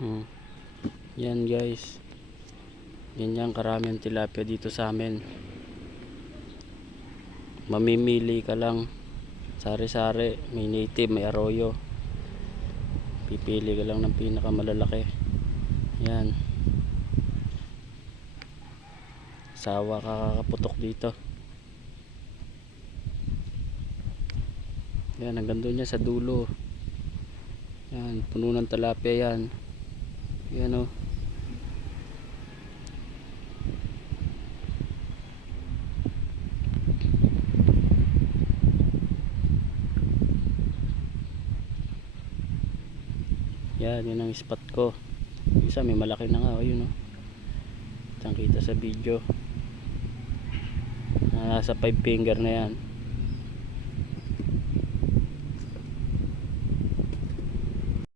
Hmm. Yan guys, ganyan karami ang tilapia dito sa amin. Mamimili ka lang, sari-sari, may native, may arroyo, pipili ka lang ng pinakamalalaki. Yan, sawa kakakaputok dito. Yan, hanggang doon yan sa dulo. Yan, puno ng tilapia yan. Yan o. Yan, yun ang spot ko. Isa may malaki na nga o, yun o. Kitang kita sa video. Nasa 5 finger na yan.